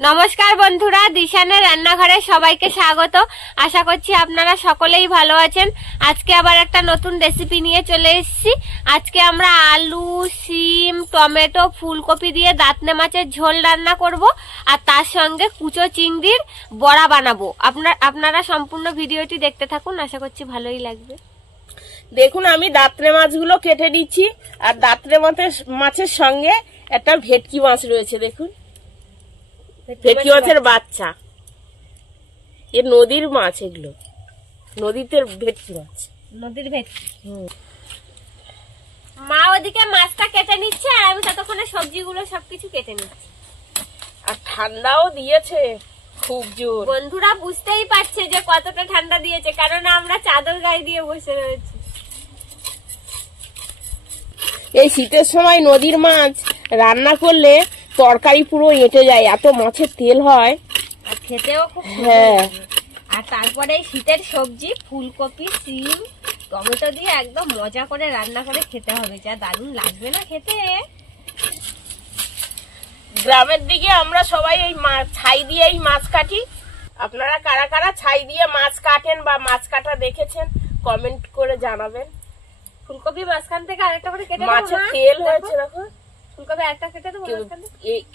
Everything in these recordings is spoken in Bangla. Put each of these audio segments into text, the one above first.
নমস্কার বন্ধুরা, দিশানের রান্নাঘরে সবাইকে স্বাগত। আশা করছি আপনারা সকলেই ভালো আছেন। আজকে আবার একটা নতুন রেসিপি নিয়ে চলে এসেছি। আজকে আমরা আলু, শিম, টমেটো, ফুলকপি দিয়ে দাঁতনে মাছের ঝোল রান্না করব, আর তার সঙ্গে কুচো চিংড়ির বড়া বানাবো। আপনারা সম্পূর্ণ ভিডিওটি দেখতে থাকুন, আশা করছি ভালোই লাগবে। দেখুন, আমি দাঁতনে মাছগুলো কেটে দিচ্ছি, আর দাঁতনে মাছের সঙ্গে একটা ভেটকি মাছ রয়েছে। দেখুন, ভেটকি মাছের বাচ্চা, এ নদীর মাছ, এগুলো নদীতে ভেটকি মাছ, নদীর ভেটকি। মা ওদিকে মাছটা কেটে নিচ্ছে, আর আমি ততক্ষণে সবজিগুলো সবকিছু কেটে নিচ্ছি। আর ঠান্ডাও দিয়েছে খুব জোর। বন্ধুরা বুঝতেই পারছে যে কতটা ঠান্ডা দিয়েছে, কারণ আমরা চাদর গায়ে দিয়ে বসে রয়েছি। এই শীতের সময় নদীর মাছ রান্না করলে তরকারি পুরো এঁটে যায়, এত মাছের তেল হয়, আর খেতেও খুব হ্যাঁ। আর তারপরে শীতের সবজি ফুলকপি, শিম, টমেটো দিয়ে একদম মজা করে রান্না করে খেতে হবে, যা দারুণ লাগবে না খেতে। গ্রামের দিকে আমরা সবাই এই ছাই দিয়ে এই মাছ কাটি। আপনারা কারা কারা ছাই দিয়ে মাছ কাটেন বা মাছ কাটা দেখেছেন কমেন্ট করে জানাবেন। ফুলকপি মাঝখান থেকে আরেকটা করে কেটে মাছের তেল হয়েছে, দেখো ফুলকপি একটা কেটে দেবো,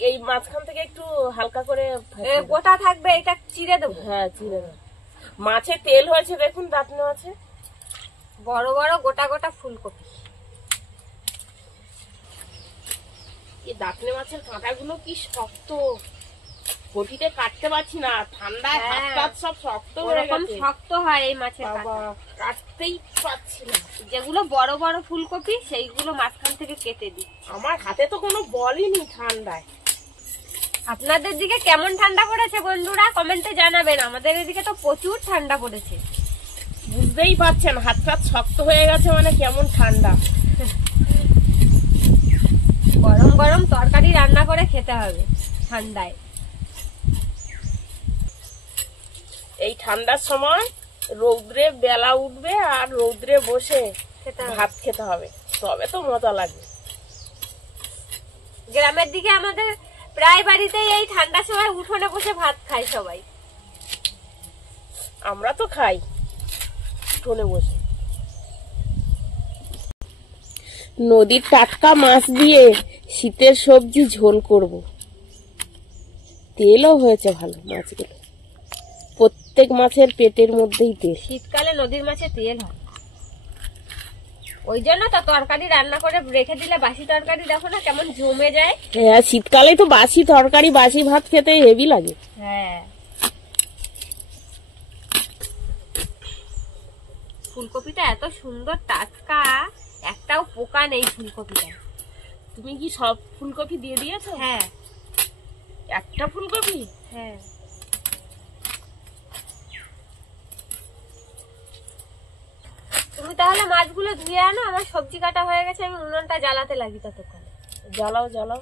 এই মাঝখান থেকে একটু হালকা করে গোটা থাকবে, এটা চিড়ে দেবো। হ্যাঁ, চিড়ে দেবো। মাছের তেল হয়েছে দেখুন, দাঁতনে আছে বড় বড় গোটা গোটা ফুলকপি। এই দাঁতনে মাছের কাঁটাগুলো কি শক্ত, বটিতে কাটতে পারছি না, ঠান্ডায় হাত টাত সব শক্ত হয়ে গেছে। শক্ত হয় এই মাছের কাঁটা, কাটতেই পারছি না। যেগুলো বড় বড় ফুলকপি সেইগুলো মাঝখান থেকে কেটে দিই। আমার হাতে তো কোনো বলই নেই ঠান্ডায়। আপনাদের দিকে কেমন ঠান্ডা পড়েছে বন্ধুরা কমেন্টে জানাবেন। আমাদের এদিকে তো প্রচুর ঠান্ডা পড়েছে, বুঝতেই পারছেন হাত টাত শক্ত হয়ে গেছে মানে কেমন ঠান্ডা। গরম গরম তরকারি রান্না করে খেতে হবে ঠান্ডায়। এই ঠান্ডার সময় রৌদ্রে বেলা উঠবে আর রৌদ্রে বসে ভাত খেতে হবে, তবে তো মজা লাগবে। গ্রামের দিকে আমাদের প্রায় বাড়িতেই এই ঠান্ডার সময় উঠোনে বসে ভাত খায় সবাই। আমরা তো খাই উঠোনে বসে। নদীর টাটকা মাছ দিয়ে শীতের সবজি ঝোল করব। তেলও হয়েছে ভালো মাছগুলো, প্রত্যেক মাছের পেটের মধ্যেই তেল। শীতকালে নদীর মাছে তেল হয়, ওই জন্য তো তরকারি রান্না করে রেখে দিলে বাসি তরকারি দেখো না কেমন জমে যায়। হ্যাঁ, শীতকালে তো বাসি তরকারি বাসি ভাত খেতে হেভি লাগে। হ্যাঁ, ফুলকপিটা এত সুন্দর টাটকা, একটাও পোকা নেই ফুলকপিটা। তুমি কি সব ফুলকপি দিয়ে দিয়েছো? হ্যাঁ, একটা ফুলকপি। হ্যাঁ, তুমি তাহলে মাছগুলো ধুয়ে আনো, আমার সবজি কাটা হয়ে গেছে, আমি উনুনটা জ্বালাতে লাগি ততক্ষণ। জ্বালাও জ্বালাও।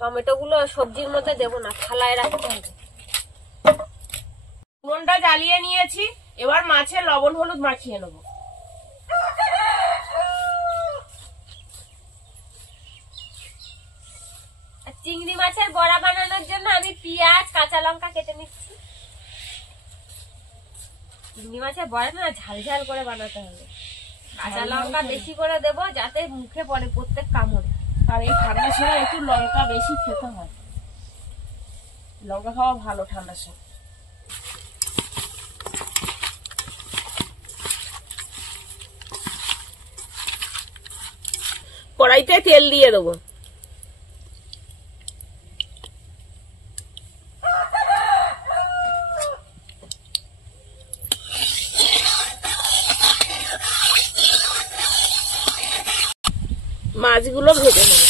টমেটো গুলো সবজির মধ্যে দেবো না, থালায় রাখতে হবে। উনুনটা জ্বালিয়ে নিয়েছি, এবার মাছে লবণ হলুদ মাখিয়ে নেবো। চিংড়ি মাছের বড়া বানানোর জন্য আমি পেঁয়াজ কাঁচা লঙ্কা কেটে নিচ্ছি। চিংড়ি মাছের বড়া না ঝাল ঝাল করে বানাতে হবে, কাঁচা লঙ্কা বেশি করে দেবো যাতে মুখে পড়ে প্রত্যেক কামড়ে। আর এই ঠান্ডার সময় একটু লঙ্কা বেশি খেতে হয়, লঙ্কা খাওয়া ভালো ঠান্ডার সময়। কড়াইতে তেল দিয়ে দেবো। মাছগুলো ভেজে নেব।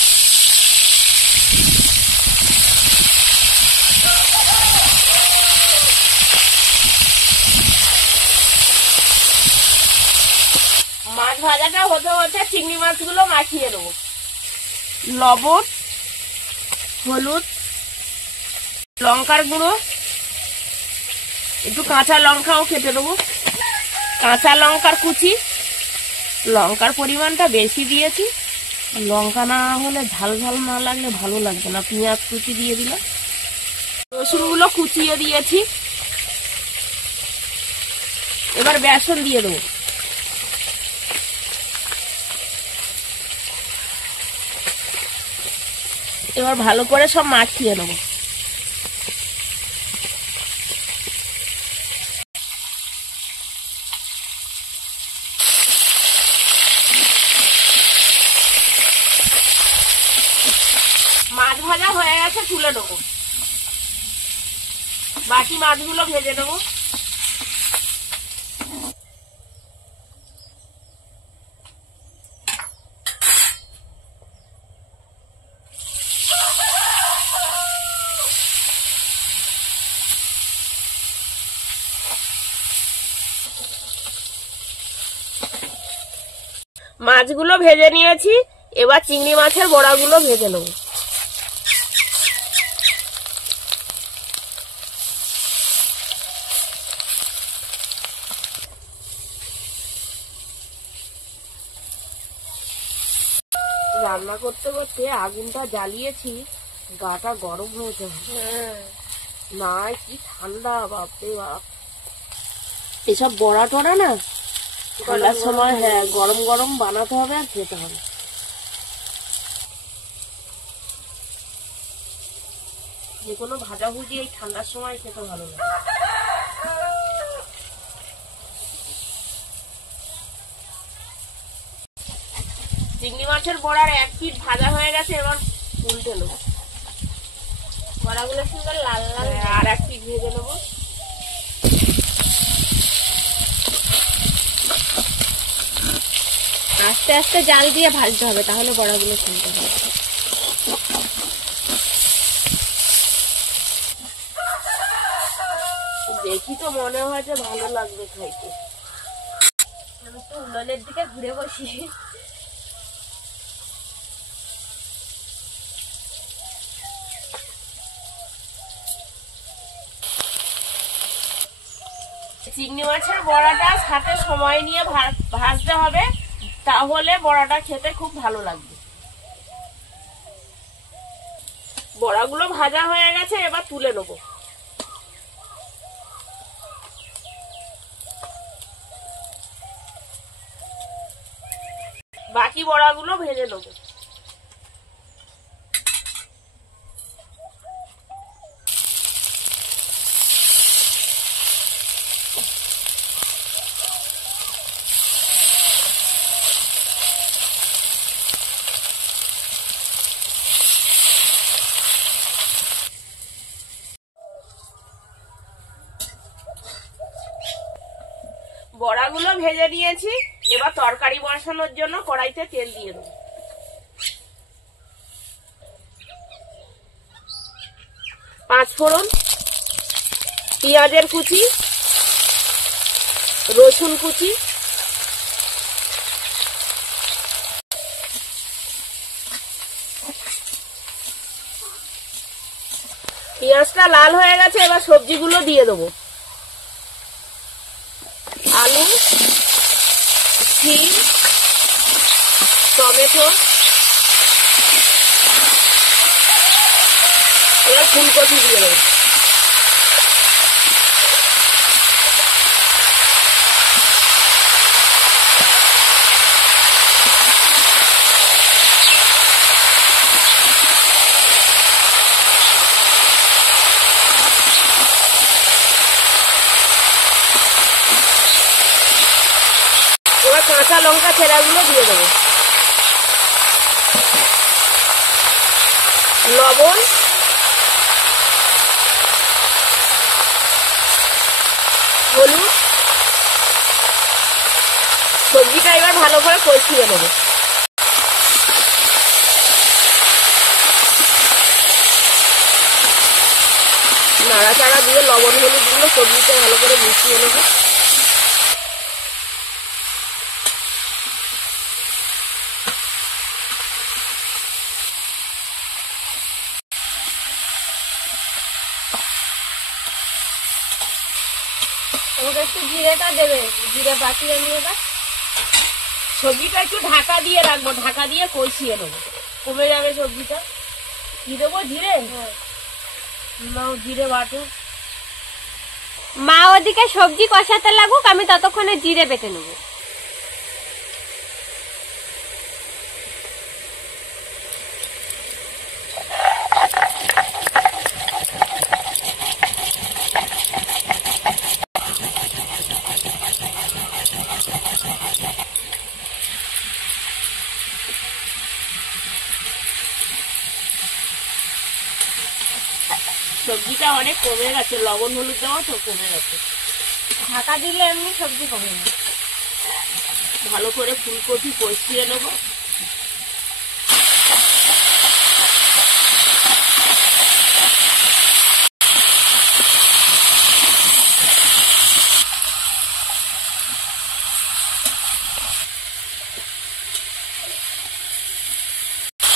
মাছ ভাজাটা হতে হতে চিংড়ি মাছগুলো মাখিয়ে দেবো। লবণ, হলুদ, লঙ্কার গুঁড়ো, একটু কাঁচা লঙ্কাও কেটে দেবো, কাঁচা লঙ্কার কুচি, লঙ্কার পরিমাণটা বেশি দিয়েছি, লঙ্কা না হলে ঝাল ঝাল না লাগলে ভালো লাগবে না। পেঁয়াজ কুচি দিয়ে দিলাম, রসুনগুলো কুচিয়ে দিয়েছি। এবার বেসন দিয়ে দেবো। এবার ভালো করে সব মাখিয়ে নেবো। মাছ ভাজা হয়ে গেছে, তুলে নেবো। বাকি মাছগুলো ভেজে নেবো। মাছগুলো ভেজে নিয়েছি, এবার চিংড়ি মাছের বড়াগুলো ভেজে নেব। রান্না করতে করতে আগুনটা জ্বালিয়েছি, গাটা গরম হয়েছে। না কি ঠান্ডা, বাপরে বাপ। এসব বড়া টড়া না ঠান্ডার সময় গরম গরম বানাতে হবে আর খেতে হবে। যে কোনো ভাজাভুজি এই ঠান্ডার সময় খেতে ভালো লাগে। চিংড়ি মাছের বড়ার এক পিঠ ভাজা হয়ে গেছে, এবার উল্টে নেবো। বড়াগুলো সুন্দর লাল লাল। আর এক পিঠ ভেজে নেবো। আস্তে আস্তে জাল দিয়ে ভাজতে হবে, তাহলে বড়াগুলো সুন্দর হবে। দেখি তো মনে হয় যে ভালো লাগবে খাইতে। আমি তো উনুনের দিকে ঘুরে বসি। চিংড়ি মাছের বড়াটা সাথে সময় নিয়ে ভাজতে হবে, তাহলে বড়াটা খেতে খুব ভালো লাগবে। বড়াগুলো ভাজা হয়ে গেছে, এবার তুলে নেবো। বাকি বড়াগুলো ভেজে নেবো। বড়াগুলো ভেজে নিয়েছি, এবার তরকারি বসানোর জন্য কড়াইতে তেল দিয়ে দেবো। পাঁচফোড়ন, পেঁয়াজের কুচি, রসুন কুচি, পেঁয়াজটা লাল হয়ে গেছে, এবার সবজিগুলো দিয়ে দেবো। আলু, শিম, টমেটো, এবার ফুলকপি দিয়ে দেবো। এবার কাঁচা লঙ্কা ছেঁড়াগুলো দিয়ে দেবো। লবণ, হলুদ, সবজিটা এবার ভালো করে কষিয়ে নেবো। নাড়াচাড়া দিয়ে লবণ হলুদ গুলো সবজিতে ভালো করে মিশিয়ে নেবো। আমাকে একটু জিরেটা দেবে, জিরে বাটি আমি এবার। সবজিটা একটু ঢাকা দিয়ে রাখবো, ঢাকা দিয়ে কষিয়ে নেবো, কমে যাবে সবজিটা। কি দেবো? জিরে। নাও জিরে বাটো। মা ওদিকে সবজি কষাতে লাগুক, আমি ততক্ষণে জিরে বেটে নেবো। সবজিটা অনেক কমে গেছে, লবণ হলুদ দেওয়া তো কমে গেছে। ঢাকা দিলে এমনি সবজি কমে যাবে। ভালো করে ফুলকপি কষিয়ে নেবো।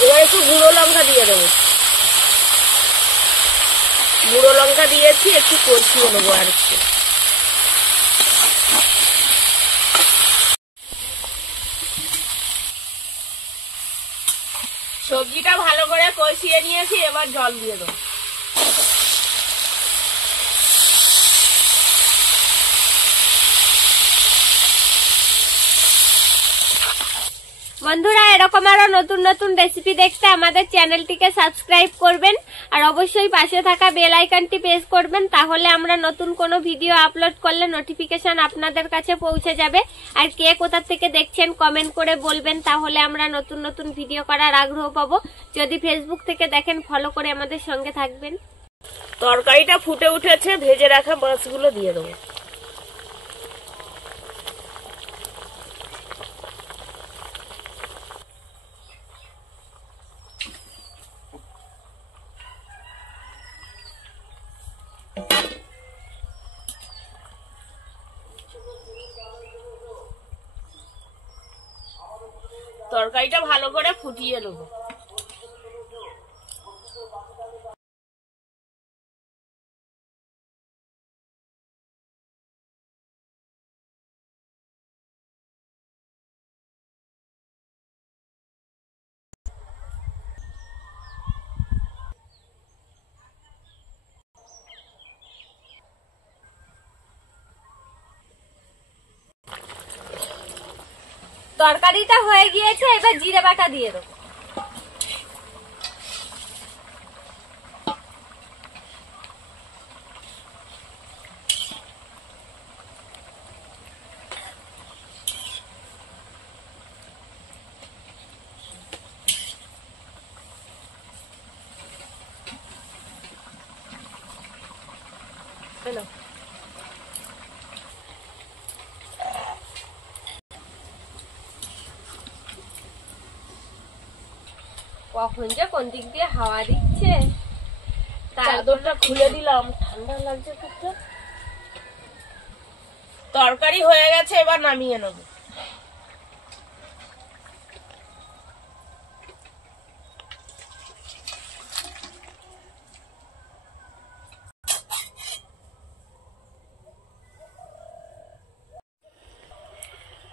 এবার একটু গুঁড়ো লঙ্কা দিয়ে দেবো। গুঁড়ো লঙ্কা দিয়েছি, একটু কষিয়ে নেবো আর একটু। সবজিটা ভালো করে কষিয়ে নিয়েছি, এবার জল দিয়ে দেবো। বন্ধুরা, এরকম আরো নতুন নতুন রেসিপি দেখতে আমাদের চ্যানেলটিকে সাবস্ক্রাইব করবেন আর অবশ্যই পাশে থাকা বেল আইকনটি প্রেস করবেন, তাহলে আমরা নতুন কোনো ভিডিও আপলোড করলে নোটিফিকেশন আপনাদের কাছে পৌঁছে যাবে। আর কে কোথা থেকে দেখছেন কমেন্ট করে বলবেন, তাহলে আমরা নতুন নতুন ভিডিও করার আগ্রহ পাবো। যদি ফেসবুক থেকে দেখেন ফলো করে আমাদের সঙ্গে থাকবেন। তরকারিটা ফুটে উঠেছে, ভেজে রাখা মাছগুলো দিয়ে দেবো। তরকারিটা ভালো করে ফুটিয়ে নেবো। তরকারিটা হয়ে গিয়েছে, এবার জিরে বাটা দিয়ে দেবো। কখন যে কোন দিক দিয়ে হাওয়া দিচ্ছে, চাদরটা খুলে দিলাম, ঠান্ডা লাগছে খুব। তরকারি হয়ে গেছে, এবার নামিয়ে নেবো।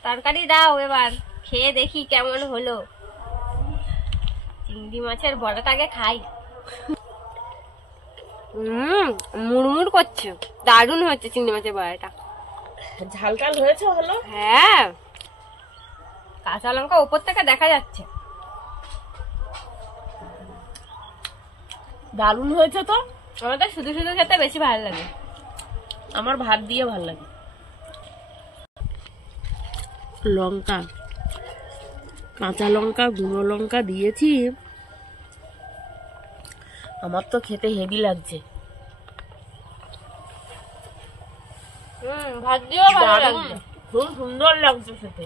তরকারি দাও, এবার খেয়ে দেখি কেমন হলো। চিংড়ি মাছের বড়াটাকে খাই। মুড়মুড় করছে, দারুণ হচ্ছে চিংড়ি মাছের বড়াটা। ঝাল টাল হয়েছে ভালো? হ্যাঁ, কাঁচা লঙ্কা উপর থেকে দেখা যাচ্ছে। দারুণ হয়েছে তো। আমাদের শুধু শুধু খেতে বেশি ভালো লাগে। আমার ভাত দিয়ে ভালো লাগে। লঙ্কা, কাঁচা লঙ্কা, গুঁড়ো লঙ্কা দিয়েছি, আমার তো খেতে হেভি লাগছে। ভাত দিয়েও ভালো লাগছে, খুব সুন্দর লাগছে খেতে।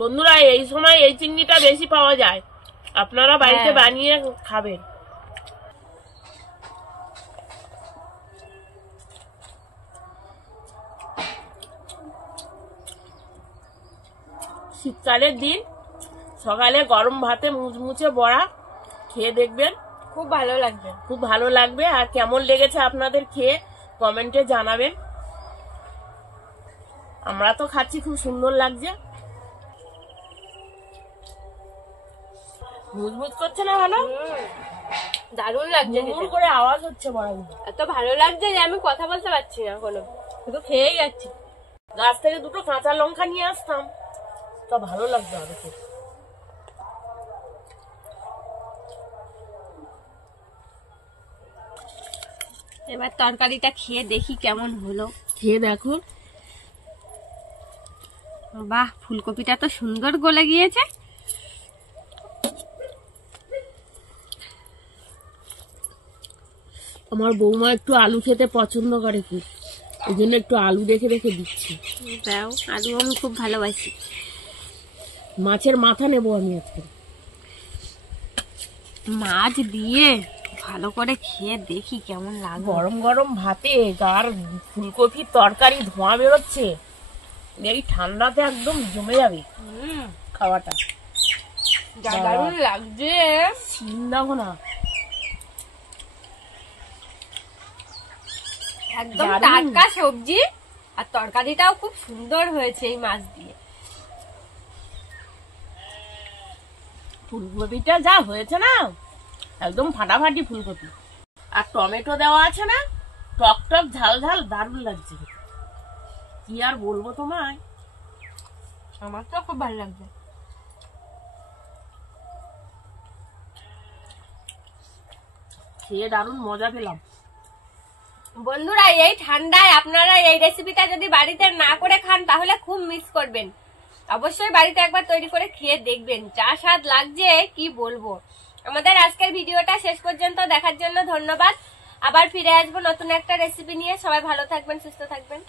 বন্ধুরা, এই সময় এই চিংড়িটা বেশি পাওয়া যায়, আপনারা বাড়িতে বানিয়ে খাবেন। শীতকালের দিন সকালে গরম ভাতে মুচমুচে বড়া খেয়ে দেখবেন, খুব ভালো লাগবে, খুব ভালো লাগবে। আর কেমন লেগেছে আপনাদের খেয়ে কমেন্টে জানাবেন। আমরা তো খাচ্ছি, খুব সুন্দর লাগছে। মুজমুজ করছে না ভালো? দারুণ লাগছে, মুড় করে আওয়াজ হচ্ছে বড়াগুলো। এত ভালো লাগছে যে আমি কথা বলতে পারছি না এখনো, শুধু খেয়েই যাচ্ছি। গাছ থেকে দুটো কাঁচা লঙ্কা নিয়ে আসতাম, তা ভালো লাগতো আরো খুব। এবার তরকারিটা খেয়ে দেখি কেমন হলো। খেয়ে দেখো। বাহ, ফুলকপিটা তো সুন্দর গলে গিয়েছে। আমার বৌমা একটু আলু খেতে পছন্দ করে খুব, ওই জন্য একটু আলু রেখে রেখে দিচ্ছি। দাও, আলু আমি খুব ভালোবাসি। মাছের মাথা নেবো আমি আজকে। মাছ দিয়ে ভালো করে খেয়ে দেখি কেমন লাগে। গরম গরম ভাতে আর ফুলকপির তরকারি ধোঁয়া বেরোচ্ছে, এই ঠান্ডাতে একদম জমে যাবে খাওয়াটা। দারুণ লাগছে। চিন দেখো না, একদম দারুণ। টাটকা সবজি, আর তরকারিটাও খুব সুন্দর হয়েছে এই মাছ দিয়ে। ফুলকপিটা যা হয়েছে না, একদম ফাটাফাটি ফুলকপি। আর টমেটো দেওয়া আছে না, টক টক ঝাল ঝাল, দারুণ লাগছে। কি আর বলবো তোমায়, আমার তো খুব ভালো লাগছে। খেয়ে দারুণ মজা পেলাম। বন্ধুরা, এই ঠান্ডায় আপনারা এই রেসিপিটা যদি বাড়িতে না করে খান তাহলে খুব মিস করবেন। অবশ্যই বাড়িতে একবার তৈরি করে খেয়ে দেখবেন, যা স্বাদ লাগছে কি বলবো। আমাদের আজকের ভিডিওটা শেষ পর্যন্ত দেখার জন্য ধন্যবাদ। আবার ফিরে আসবো নতুন একটা রেসিপি নিয়ে। সবাই ভালো থাকবেন, সুস্থ থাকবেন।